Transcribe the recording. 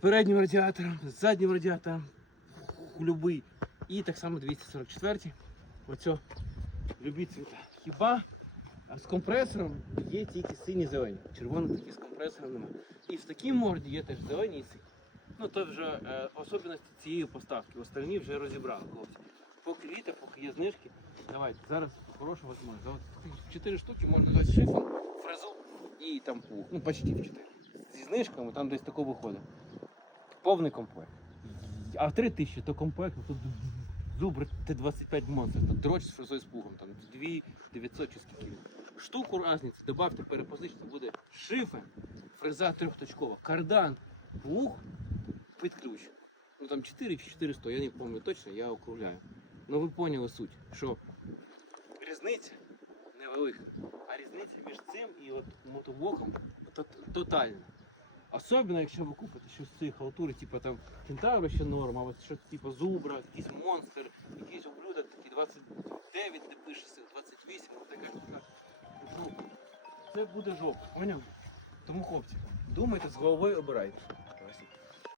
переднім радіатором, з заднім радіатором, любий. І так само 244. Оцьо любі цвіта. Хіба а з компресором є тільки сині зелені. Червоних такі з компресором немає. І в такій морді є теж зелені і сині. Ну то вже е, особливості цієї поставки. Остальні вже розібрали хлопці. Поки літо, поки є знижки. Давайте зараз хороша можливість. За от таких чотири штуки можна дати шифон, фрезу і там пух. Ну почти в чотири. Зі знижками там десь тако виходить. Повний комплект. А в 3 тисячі то комплект, тут зубр Т-25 монстр, то дроч з фрезою з пугом, там 2 900 чи скільки. Штуку разниці, добавте перепозичте, буде шифен, фреза трьохточкова, кардан, пух під ключ. Ну там 4 чи 400, я не пам'ятаю точно, я округляю. Ну ви поняли суть, що різниця невелика, а різниця між цим і от мотоблоком то- тотальна. Особливо, якщо ви купите щось з цієї халтури, типу там кентавра ще норма, от щось типу зубра, якийсь монстр, якийсь ублюдок, такий 29, де пишеться, 28, от така штука. Ну, це буде жопа, поняв? Тому хлопці, думайте з головою обирайте.